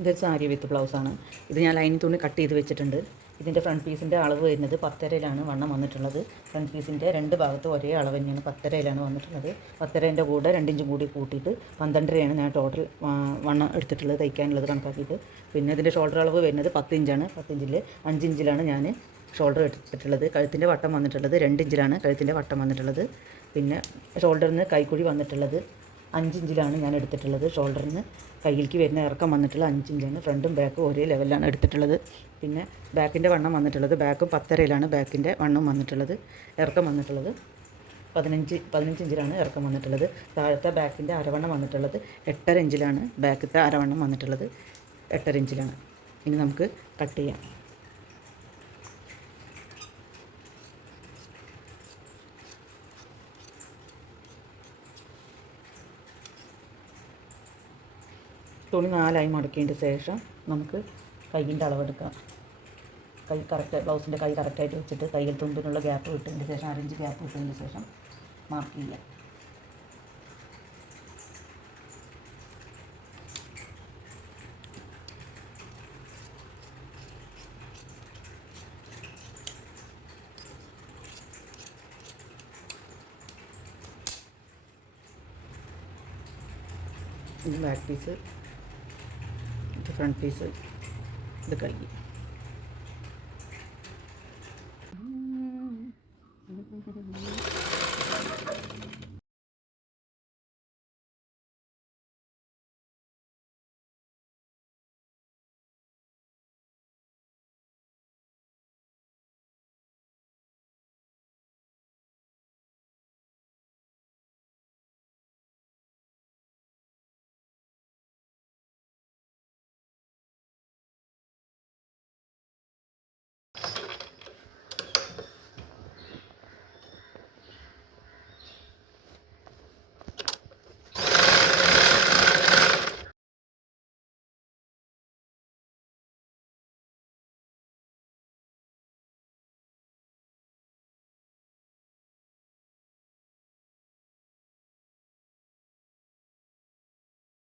ഇതൊരു സാരി വിത്ത് ബ്ലൗസാണ്. ഇത് ഞാൻ ലൈനിങ് തുണി കട്ട് ചെയ്ത് വെച്ചിട്ടുണ്ട്. ഇതിൻ്റെ ഫ്രണ്ട് പീസിൻ്റെ അളവ് വരുന്നത് 10.5 വണ്ണം വന്നിട്ടുള്ളത്. ഫ്രണ്ട് പീസിൻ്റെ രണ്ട് ഭാഗത്തും ഒരേ അളവ് തന്നെയാണ്, 10.5 വന്നിട്ടുള്ളത്. 10.5 കൂടെ 2 ഇഞ്ചും കൂടി കൂട്ടിയിട്ട് 12.5 ഞാൻ ടോട്ടൽ വണ്ണം എടുത്തിട്ടുള്ളത് തയ്ക്കാനുള്ളത് കണക്കാക്കിയിട്ട്. പിന്നെ ഇതിൻ്റെ ഷോൾഡർ അളവ് വരുന്നത് 10 ഇഞ്ചാണ്. 10 ഇഞ്ചിൽ 5 ഇഞ്ചിലാണ് ഞാൻ ഷോൾഡർ എടുത്തിട്ടുള്ളത്. കഴുത്തിൻ്റെ വട്ടം വന്നിട്ടുള്ളത് 2 ഇഞ്ചിലാണ് കഴുത്തിൻ്റെ വട്ടം വന്നിട്ടുള്ളത്. പിന്നെ ഷോൾഡറിൽ നിന്ന് കൈക്കുഴി വന്നിട്ടുള്ളത് 5 ഇഞ്ചിലാണ് ഞാൻ എടുത്തിട്ടുള്ളത്. ഷോൾഡറിൽ നിന്ന് കയ്യിലേക്ക് വരുന്ന ഇറക്കം വന്നിട്ടുള്ളത് 5 ഇഞ്ചാണ്. ഫ്രണ്ടും ബാക്കും ഒരേ ലെവലിലാണ് എടുത്തിട്ടുള്ളത്. പിന്നെ ബാക്കിൻ്റെ വണ്ണം വന്നിട്ടുള്ളത് ബാക്കും 10.5 ബാക്കിൻ്റെ വണ്ണം വന്നിട്ടുള്ളത്. ഇറക്കം വന്നിട്ടുള്ളത് 15 ഇഞ്ചിലാണ് ഇറക്കം വന്നിട്ടുള്ളത്. താഴത്തെ ബാക്കിൻ്റെ അരവണ്ണം വന്നിട്ടുള്ളത് 8.5 ഇഞ്ചിലാണ്. ബാക്കത്തെ അരവണ്ണം വന്നിട്ടുള്ളത് 8.5 ഇഞ്ചിലാണ്. ഇനി നമുക്ക് കട്ട് ചെയ്യാം. തുണി 4 മടക്കിയതിന് ശേഷം നമുക്ക് കൈയിൻ്റെ അളവെടുക്കാം. കൈ കറക്റ്റ്, ബ്ലൗസിൻ്റെ കൈ കറക്റ്റായിട്ട് വെച്ചിട്ട് കയ്യിൽ തുമ്പിനുള്ള ഗ്യാപ്പ് വിട്ടതിന് ശേഷം 1 ഇഞ്ച് ഗ്യാപ്പ് വിട്ടതിന് ശേഷം മാർക്ക് ചെയ്യാം. ഇത് ബാക്ക് പീസ്, ഇത് ഫ്രണ്ട് പീസ്, ഇത് കൈ.